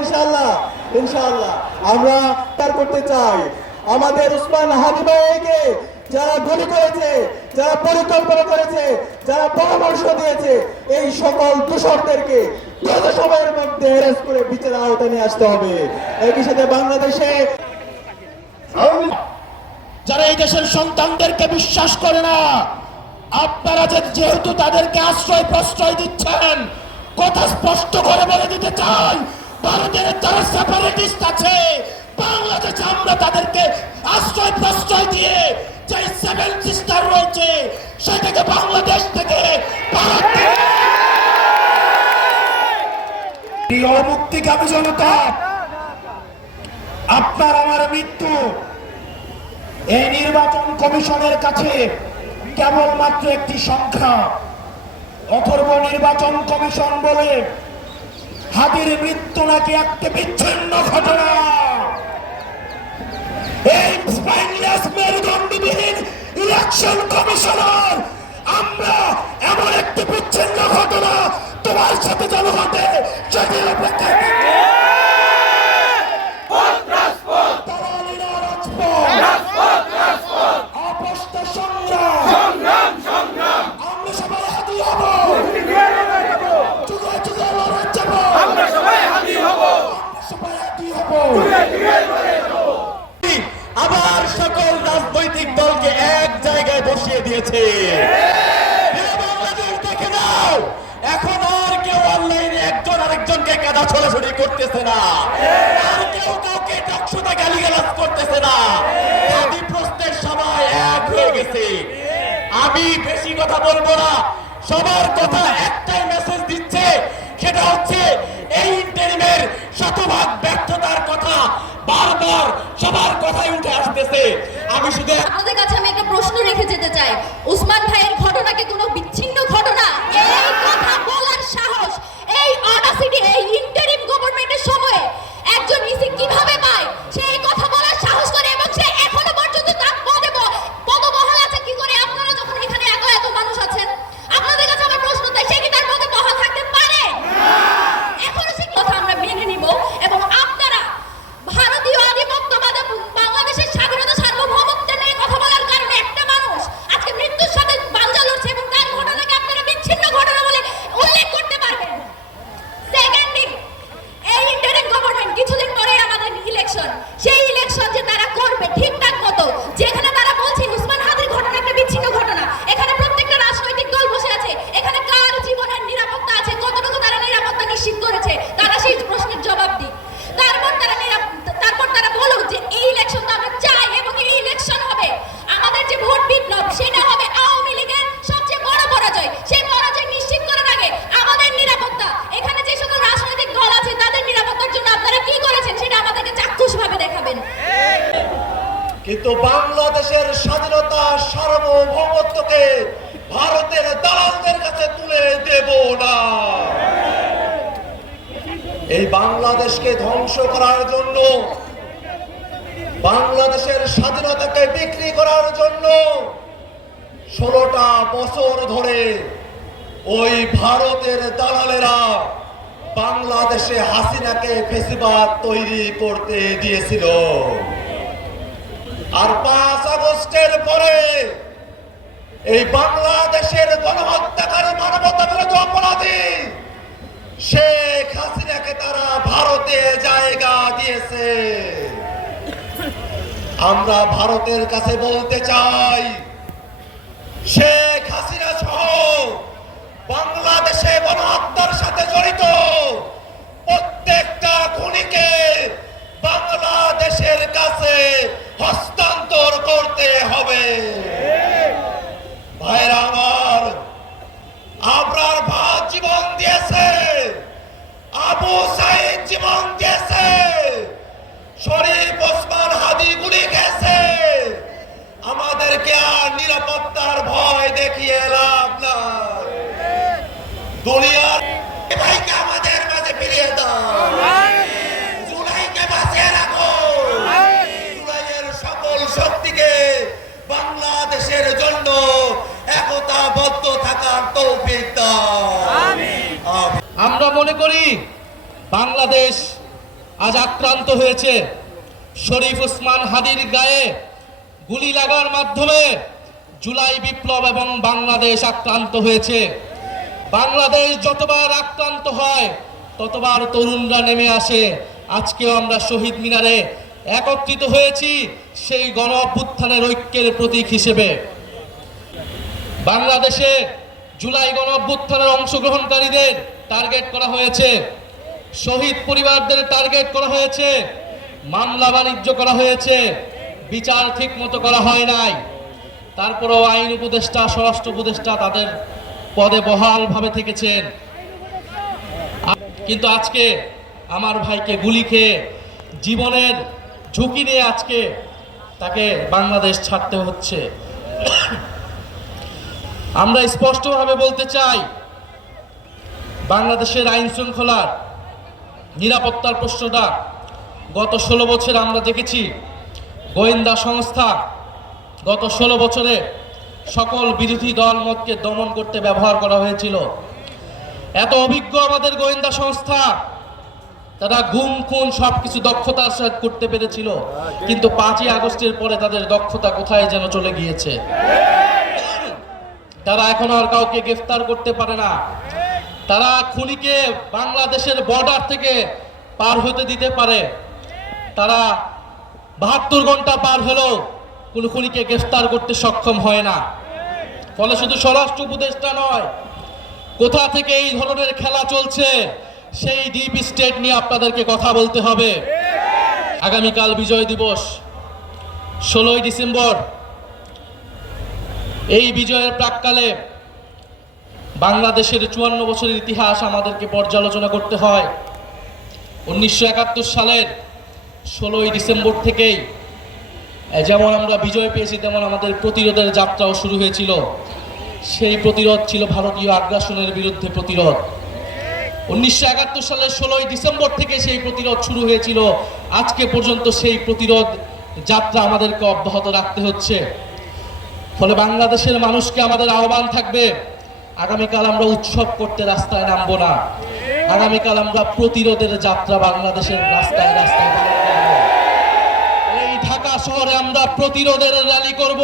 ইনশাআল্লাহ ইনশাআল্লাহ আমরা তার করতে চাই আমাদের উসমান হাদি ভাইকে যারা গুলি করেছে, যারা পরিকল্পনা করেছে, যারা পরামর্শ দিয়েছে, এই সকল দূষকদেরকে দ্রুত সময়ের মধ্যে অ্যারেস্ট করে বিচারের আওতায় নিয়ে আসতে হবে। একই সাথে বাংলাদেশে যারা এই দেশের সন্তানদেরকে বিশ্বাস করে না, আপনারা যেহেতু তাদেরকে আশ্রয় প্রশ্রয় দিচ্ছেন, কথা স্পষ্ট করে বলে দিতে চাই, ভারতের যারা সেপারেটিস্ট আছে বাংলাদেশে আমরা তাদেরকে আশ্রয় প্রশ্রয় দিয়ে যে সেভেন সিস্টার রয়েছে সেটাকে বাংলাদেশ থেকে মুক্তিকামী জনতা, আপনার আমার মৃত্যু এই নির্বাচন কমিশনের কাছে কেবলমাত্র একটি সংখ্যা। অথর্ব নির্বাচন কমিশন বলে হাদির মৃত্যু নাকি একটি বিচ্ছিন্ন ঘটনা। এই স্পাইনলেস মেরুদণ্ডবিহীন ইলেকশন কমিশনার, আমরা এমন একটি বিচ্ছিন্ন ঘটনা তোমার সাথে যেন ঘটে সেটির অপেক্ষায় আবার সকল রাজনৈতিক দলকে এক জায়গায় বসিয়ে দিয়েছে। বাংলাদেশ দেখে নাও, এখন আর কেউ অনলাইনে একজন আরেকজনকে কাদা ছোড়াছুড়ি করতেছে না, আর কেউ কাউকে টকশোতে গালিগালাজ করতেছে না। আদি প্রশ্নের সবাই এক হয়ে গেছে। আমি বেশি কথা বলবো না, সবার কথা একটাই মেসেজ দিচ্ছে, সেটা হচ্ছে এই ইন্টারিমের শতভাগ ব্যর্থতার কথা বারবার সবার কথাই উঠে আসতেছে। আমি শুধু আপনাদের কাছে আমি একটা প্রশ্ন রেখে যেতে চাই, উসমান ভাইয়ের ঘটনাকে কোনো বিচ্ছিন্ন ঘটনা এই কথা বলার সাহস, এই অডাসিটি এই ইন্টারিম গভর্নমেন্টের সময়ে একজন ইসি কিভাবে পায়? সে এই কথা বলার সাহস করে এবং সে এখনো পর্যন্ত তার পদবহাল আছে কি করে? আপনারা যখন এখানে এত মানুষ আছেন, আপনাদের কাছে আমার প্রশ্ন, তাই সে কি তার পদবহাল থাকতে পারে? এখনো সে কথা আমরা মেনে নিব এবং আপনারা ভারতীয় আধিপত্যবাদ বাংলাদেশের স্বাধীনতা সার্বভৌমত্ব নিয়ে কথা বলার কারণে একটা মানুষ আজকে মৃত্যুর সাথে পাঞ্জা লড়ছে এবং তার ঘটনাকে আপনারা বিচ্ছিন্ন ঘটনা বলে উল্লেখ করতে পারবেন। সেকেন্ডলি, এই ইন্টারিম গভর্নমেন্ট কিছুদিন পরে আমাদের ইলেকশন, সেই ইলেকশন যে তারা করবে ঠিকঠাক মতো, যেখানে তারা বলছে উসমান হাদির ঘটনা একটা বিচ্ছিন্ন ঘটনা, এখানে প্রত্যেকটা রাজনৈতিক দল বসে আছে, এখানে কার জীবনের নিরাপত্তা আছে, কতটুকু তারা নিরাপত্তা নিশ্চিত করেছে, তারা সেই প্রশ্নের জবাব দিক। তারপর তারা বলুক যে এই ইলেকশন তো আমরা চাই এবং এই ইলেকশন হবে, আমাদের যে ভোট বিপ্লব সেটা হবে আওয়ামী লীগের সবচেয়ে বড় পরাজয়। সেই পরাজয় নিশ্চিত করার আগে আমাদের নিরাপত্তা, এখানে যে সকল রাজনৈতিক দল আছে তাদের নিরাপত্তার জন্য আপনারা কি করেছেন সেটা আমাদেরকে চাক্ষুষভাবে দেখাবেন। কিন্তু বাংলাদেশের স্বাধীনতা সার্বভৌমত্বকে ভারতের দালালদের কাছে তুলে দেব না। এই বাংলাদেশকে ধ্বংস করার জন্য, বাংলাদেশের স্বাধীনতাকে বিক্রি করার জন্য 16টা বছর ধরে ওই ভারতের দালালেরা বাংলাদেশে হাসিনাকে ফেসিবাদ তৈরি করতে দিয়েছিল। আর 5 আগস্টের পরে এই বাংলাদেশের গণহত্যাকারী, মানবতা বিরোধী অপরাধী শেখ হাসিনাকে তারা ভারতে জায়গা দিয়েছে। আমরা ভারতের কাছে বলতে চাই, শেখ হাসিনা সহ বাংলাদেশে গণহত্যার সাথে জড়িত প্রত্যেকটা খুনিকে বাংলাদেশের কাছে হস্তান্তর করতে হবে। ভাইরা আমার, আবরার ভাত জীবন দিয়েছে, আবু সাইদ জীবন দিয়েছে, শরীফ ওসমান হাদি গুলি গেছে। আমাদেরকে আর নিরাপত্তার ভয় দেখিয়ে লাভ নাই। দুনিয়ার ভাইকে আমাদের মাঝে ফিরিয়ে দাও, জুলাইকে বাঁচিয়ে রাখো, জুলাইয়ের সকল শক্তিকে বাংলাদেশের জন্য একতাবদ্ধ থাকার তৌফিক দাও। আমরা মনে করি বাংলাদেশ আজ আক্রান্ত হয়েছে। শরীফ ওসমান হাদির গায়ে গুলি লাগার মাধ্যমে জুলাই বিপ্লব এবং বাংলাদেশ আক্রান্ত হয়েছে। বাংলাদেশ যতবার আক্রান্ত হয় ততবার তরুণরা নেমে আসে। আজকেও আমরা শহীদ মিনারে একত্রিত হয়েছি সেই গণ অভ্যুত্থানের ঐক্যের প্রতীক হিসেবে। বাংলাদেশে জুলাই গণ অভ্যুত্থানের অংশগ্রহণকারীদের টার্গেট করা হয়েছে, শহীদ পরিবারদের টার্গেট করা হয়েছে, মামলা বাণিজ্য করা হয়েছে, বিচার ঠিক মতো করা হয় নাই। তারপরেও আইন উপদেষ্টা, স্বরাষ্ট্র উপদেষ্টা তাদের পদে বহালভাবে থেকেছেন। কিন্তু আজকে আমার ভাইকে গুলি খেয়ে জীবনের ঝুঁকি নিয়ে আজকে তাকে বাংলাদেশ ছাড়তে হচ্ছে। আমরা স্পষ্টভাবে বলতে চাই, বাংলাদেশের আইন শৃঙ্খলার নিরাপত্তার প্রশ্নটা গত 16 বছরে আমরা দেখেছি গোয়েন্দা সংস্থা গত 16 বছরে সকল বিরোধী দল মতকে দমন করতে ব্যবহার করা হয়েছিল। এত অভিজ্ঞ আমাদের গোয়েন্দা সংস্থা, তারা গুম খুন সবকিছু দক্ষতার সাথে করতে পেরেছিল, কিন্তু 5ই আগস্টের পরে তাদের দক্ষতা কোথায় যেন চলে গিয়েছে। তারা এখন আর কাউকে গ্রেফতার করতে পারে না। তারা খুনিকে বাংলাদেশের বর্ডার থেকে পার হতে দিতে পারে, তারা 72 ঘন্টা পার হলেও কোনো খুনিকে গ্রেফতার করতে সক্ষম হয় না। ফলে শুধু স্বরাষ্ট্র উপদেষ্টা নয়, কোথা থেকে এই ধরনের খেলা চলছে সেই ডিপ স্টেট নিয়ে আপনাদেরকে কথা বলতে হবে। আগামীকাল বিজয় দিবস, 16ই ডিসেম্বর। এই বিজয়ের প্রাক্কালে বাংলাদেশের 54 বছরের ইতিহাস আমাদেরকে পর্যালোচনা করতে হয়। 1971 সালের 16ই ডিসেম্বর থেকেই যেমন আমরা বিজয় পেয়েছি, তেমন আমাদের প্রতিরোধের যাত্রাও শুরু হয়েছিল। সেই প্রতিরোধ ছিল ভারতীয় আগ্রাসনের বিরুদ্ধে প্রতিরোধ। 1971 সালের 16ই ডিসেম্বর থেকে সেই প্রতিরোধ শুরু হয়েছিল। আজকে পর্যন্ত সেই প্রতিরোধ যাত্রা আমাদেরকে অব্যাহত রাখতে হচ্ছে। ফলে বাংলাদেশের মানুষকে আমাদের আহ্বান থাকবে, আগামীকাল আমরা উৎসব করতে রাস্তায় নামবো না। আগামীকাল আমরা প্রতিরোধের যাত্রা বাংলাদেশের রাস্তায় রাস্তায় পালন করব। এই ঢাকা শহরে আমরা প্রতিরোধের র্যালি করব।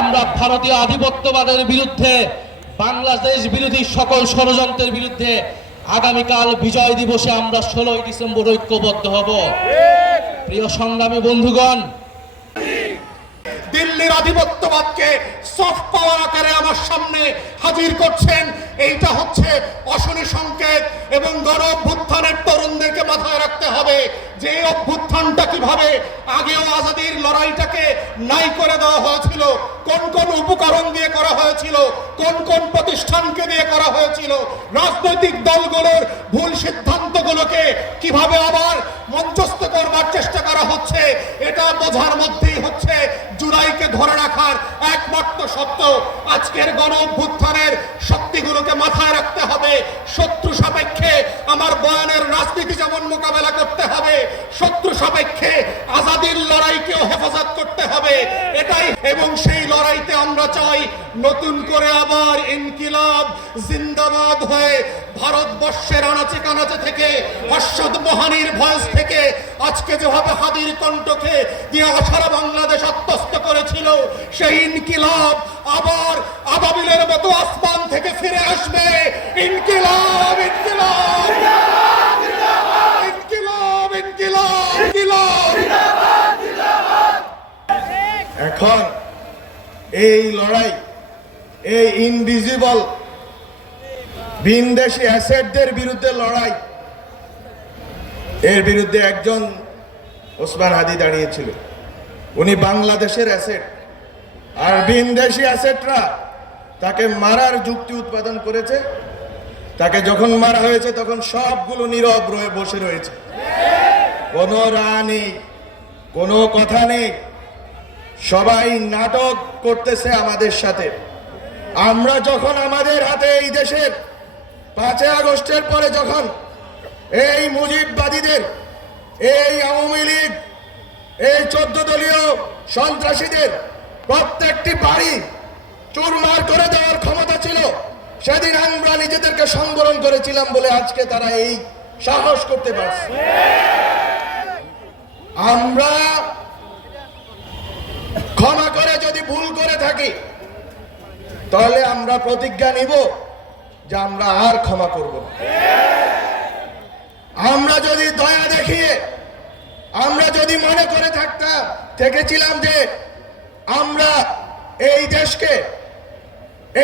আমরা ভারতীয় আধিপত্যবাদের বিরুদ্ধে, বাংলাদেশ বিরোধী সকল ষড়যন্ত্রের বিরুদ্ধে আগামীকাল বিজয় দিবসে আমরা 16ই ডিসেম্বর ঐক্যবদ্ধ হব। প্রিয় সংগ্রামী বন্ধুগণ, দিল্লির আধিপত্যবাদকে সফট পাওয়ার আকারে আমার সামনে হাজির করছেন, এইটা হচ্ছে অশনি সংকেত। এবং গণ অভ্যুত্থানের তরুণদেরকে মাথায় রাখতে হবে যে এই অভ্যুত্থানটা কিভাবে আগেও আজাদির লড়াইটাকে নাই করে দেওয়া হয়েছিল, কোন কোন উপকরণ দিয়ে করা হয়েছিল, কোন কোন প্রতিষ্ঠানকে দিয়ে করা হয়েছিল, রাজনৈতিক দলগুলোর ভুল সিদ্ধান্তগুলোকে কিভাবে আবার মঞ্চস্থ করবার চেষ্টা করা হচ্ছে, এটা বোঝার মধ্যেই হচ্ছে জুলাইকে ধরে রাখার একমাত্র সত্য। আজকের গণ অভ্যুত্থানের শক্তিগুলোকে মাথায় রাখতে হবে। শত্রু সাপেক্ষে আমার বয়ানের রাজনীতি যেমন মোকাবেলা করতে হবে, শত্রু সাপেক্ষে আজাদির লড়াইকেও হেফাজত করতে হবে, এটাই। এবং সেই লড়াইতে আমরা চাই নতুন করে আবার ইনকিলাব জিন্দাবাদ হয়ে ভারতবর্ষের আনাচে কানাচে থেকে, হর্ষদ মোহানির ভয়েস থেকে, আজকে যেভাবে হাদির কণ্ঠকে দিয়ে সারা বাংলাদেশ আত্মস্থ করেছিল, সেই ইনকিলাব আবার আবাবিলের মতো আসমান থেকে ফিরে আসবে। ইনকিলাব, ইনকিলাব, ইনকিলাব, ইনকিলাব, ইনকিলাব। এখন এই লড়াই, এই ইনভিজিবল ভিনদেশি অ্যাসেটদের বিরুদ্ধে লড়াই, এর বিরুদ্ধে একজন ওসমান হাদি দাঁড়িয়েছিল। উনি বাংলাদেশের অ্যাসেট, আর ভিনদেশি অ্যাসেটরা তাকে মারার যুক্তি উৎপাদন করেছে। তাকে যখন মারা হয়েছে তখন সবগুলো নীরব রয়ে বসে রয়েছে, কোনো রা নেই, কোনো কথা নেই, সবাই নাটক করতেছে আমাদের সাথে। আমরা যখন আমাদের হাতে এই দেশের 5 আগস্টের পরে যখন এই মুজিববাদীদের, এই আওয়ামী লীগ, এই 14 দলীয় সন্ত্রাসীদের প্রত্যেকটি বাড়ি চুরমার করে দেওয়ার ক্ষমতা ছিল, সেদিন আমরা নিজেদেরকে সংবরণ করেছিলাম বলে আজকে তারা এই সাহস করতে পারছে। আমরা ক্ষমা করে যদি ভুল করে থাকি তাহলে আমরা প্রতিজ্ঞা নিব যে আমরা আর ক্ষমা করব না। আমরা যদি দয়া দেখিয়ে আমরা যদি মনে করে থেকেছিলাম যে আমরা এই দেশকে,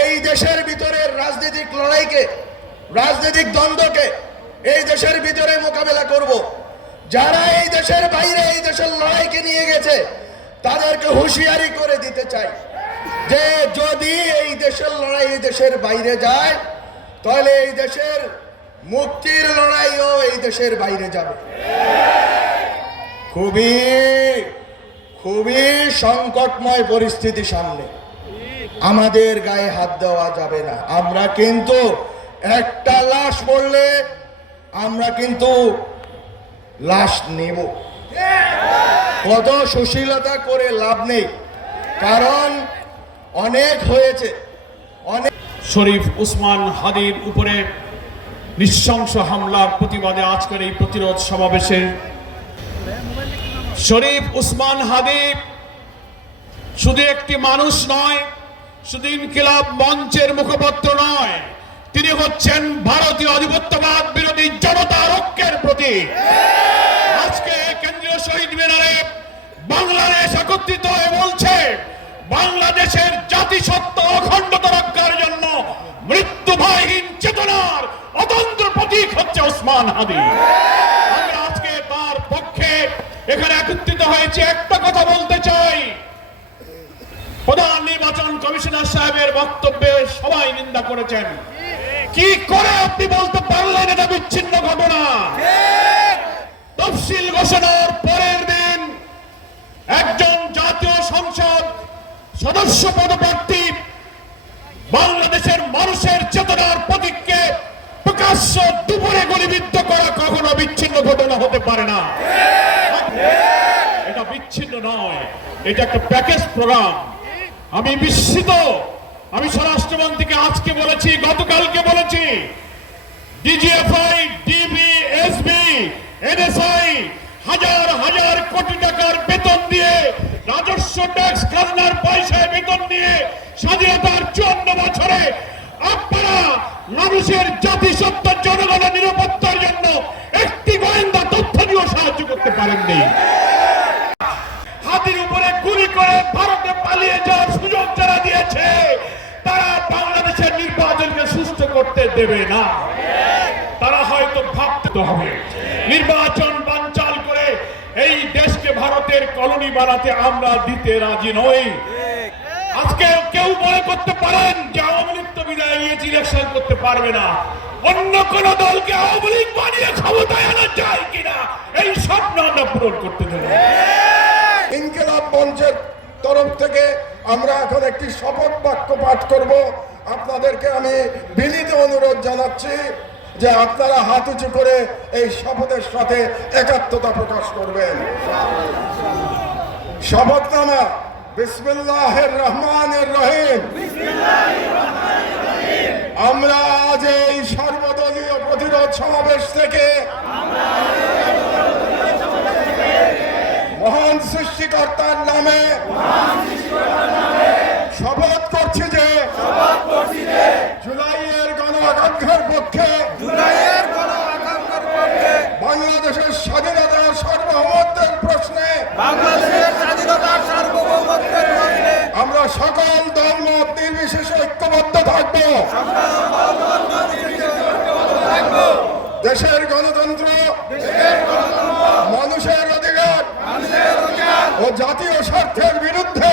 এই দেশের ভিতরের রাজনৈতিক লড়াইকে, রাজনৈতিক দ্বন্দ্বকে এই দেশের ভিতরে মোকাবেলা করব, যারা এই দেশের বাইরে এই দেশের লড়াইকে নিয়ে গেছে তাদেরকে হুঁশিয়ারি করে দিতে চাই যে যদি এই দেশের লড়াই এই দেশের বাইরে যায় তাহলে এই দেশের মুক্তির লড়াইও এই দেশের বাইরে যাবে। খুবই খুবই সংকটময় পরিস্থিতি সামনে, আমাদের গায়ে হাত দেওয়া যাবে না। আমরা কিন্তু একটা লাশ পড়লে আমরা কিন্তু লাশ নেব, কত সুশীলতা করে লাভ নেই, কারণ অনেক হয়েছে। অনেক শরীফ উসমান হাদির উপরে নৃশংস হামলার প্রতিবাদে আজকের এই প্রতিরোধ সমাবেশে শরীফ উসমান হাদি শুধু একটি মানুষ নয়, শুধু ইনকিলাব মঞ্চের মুখপত্র নয়, তিনি হচ্ছেন ভারতীয় আধিপত্যবাদ বিরোধী জনতার ঐক্যের প্রতীক। আজকে কেন্দ্রীয় শহীদ মিনারে বাংলাদেশ একত্রিত হয়ে বলছে বাংলাদেশের জাতিসত্তা অখণ্ডতা রক্ষার জন্য মৃত্যু ভয়হীন চেতনার অতন্ত্র প্রতীক হচ্ছে ওসমান হাদি। আমরা আজকে তার পক্ষে এখানে একত্রিত হয়েছে। একটা কথা বলতে চাই, প্রধান নির্বাচন কমিশনার সাহেবের বক্তব্যে সবাই নিন্দা করেছেন। কি করে আপনি বলতে পারলেন এটা বিচ্ছিন্ন ঘটনা? তফসিল ঘোষণার পরের দিন একজন জাতীয় সংসদ সদস্য পদপ্রার্থী বাংলাদেশের মানুষের চেতনার প্রতীককে প্রকাশ্য দুপুরে গুলিবিদ্ধ করা কখনো বিচ্ছিন্ন ঘটনা হতে পারে না। এটা বিচ্ছিন্ন নয়, এটা একটা প্যাকেজ প্রোগ্রাম। আমি বিস্মিত, আমি স্বরাষ্ট্রমন্ত্রীকে আজকে বলেছি, গতকালকে বলেছি, ডিজিএফআই, ডিবি, এসবি, এনএসআই হাজার হাজার কোটি টাকার বেতন দিয়ে, রাজস্ব ট্যাক্স খাজনার পয়সায় বেতন দিয়ে স্বাধীনতার 54 বছরে আপনারা মানুষের জাতিসত্তা জনগণের নিরাপত্তার জন্য একটি গোয়েন্দা তথ্য দিয়েও সাহায্য করতে পারেননি। হাতির উপরে গুলি করে ভারতে পালিয়ে যাওয়ার সুযোগ যারা দিয়েছে তারা বাংলাদেশের নির্বাচনকে সুস্থ করতে দেবে না। তারা হয়তো ভাবতে হবে নির্বাচন বানচাল করে এই দেশকে ভারতের কলোনি বানাতে আমরা দিতে রাজি নই। আজকে কেউ মনে করতে পারেন যে আওয়ামী লীগ তো বিদায় নিয়েছে, ইলেকশন করতে পারবে না, অন্য কোন দলকে আওয়ামী লীগ বানিয়ে ক্ষমতায় আনা যায় কিনা এই স্বপ্ন আমরা পূরণ করতে দেব। ইনকিলাব মঞ্চের তরফ থেকে আমরা এখন একটি শপথ বাক্য পাঠ করব। আপনাদেরকে আমি বিনীত অনুরোধ জানাচ্ছি যে আপনারা হাত উঁচু করে এই শপথের সাথে একাত্মতা প্রকাশ করবেন। শপথনামা। বিসমিল্লাহির রহমানির রহিম। আমরা আজ এই সর্বদলীয় প্রতিরোধ সমাবেশ থেকে মহান সৃষ্টিকর্তার নামে শপথ করছি যে জুলাইয়ের গণ আকাঙ্ক্ষার পক্ষে, বাংলাদেশের স্বাধীনতার সার্বভৌমত্বের প্রশ্নে আমরা সকল দলমত নির্বিশেষে ঐক্যবদ্ধ থাকব। দেশের গণতন্ত্র, মানুষের অধিকার ও জাতীয় স্বার্থের বিরুদ্ধে